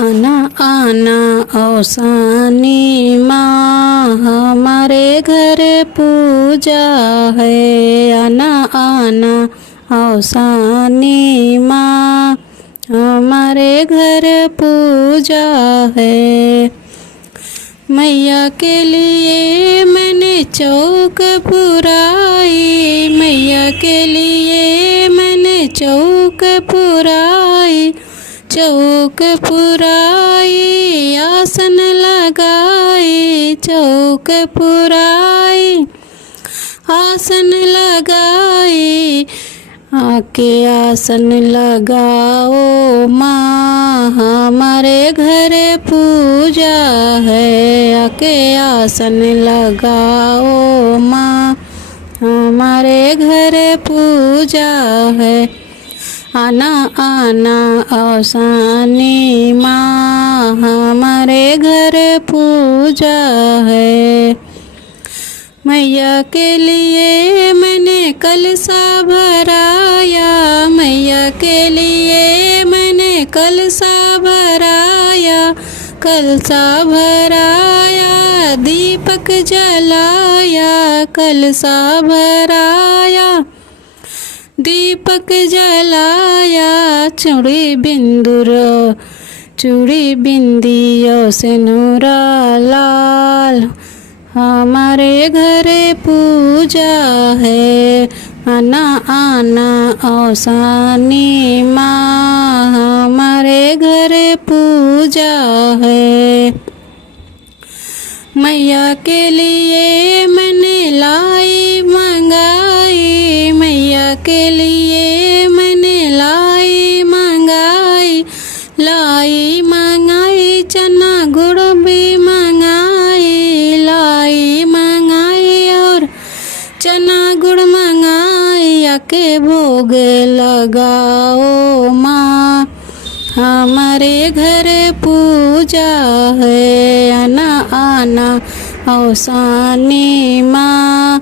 आना आना औसानी माँ, हमारे घर पूजा है। आना आना औसानी माँ, हमारे घर पूजा है। मैया के लिए मैंने चौक पुराई, मैया के लिए मैंने चौक पुराई, चौक पुराई आसन लगाई, चौक पुराई आसन लगाई। आके आसन लगाओ माँ, हमारे घर पूजा है। आके आसन लगाओ माँ, हमारे घर पूजा है। आना आना औसानी माँ, हमारे घर पूजा है। मैया के लिए मैंने कलसा भराया, मैया के लिए मैंने कलसा भराया, कलसा भराया दीपक जलाया, कलसा भराया दीपक जलाया। चूड़ी बिंदुर चूड़ी बिंदियों से नूरा लाल, हमारे घर पूजा है। आना आना औसानी माँ, हमारे घर पूजा है। मैया के लिए मैंने लाई मंगाई, मैया के लिए मैंने लाई मंगाई, लाई मंगाई चना गुड़ भी मंगाई, लाई मंगाई और चना गुड़ मंगाई। आके भोग लगाओ माँ, हमारे घर पूजा है। आना आना औसानी माँ,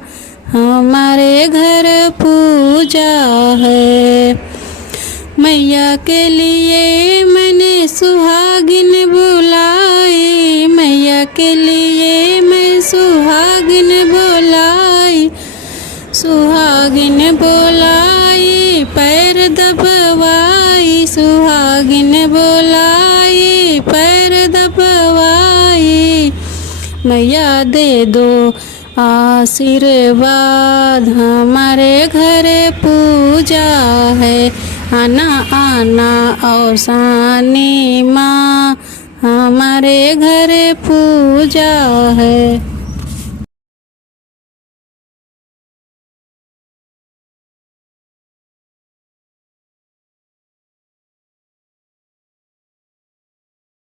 हमारे घर पूजा है। मैया के लिए मैंने सुहागिन बुलाई, मैया के लिए मैं सुहागिन बुलाई, सुहागिन बुलाई पैर दबवाई, सुहागिन बुलाई पैर दबवाई। मैया दे दो आशीर्वाद, हमारे घर पूजा है। आना आना औसानी माँ, हमारे घर पूजा है।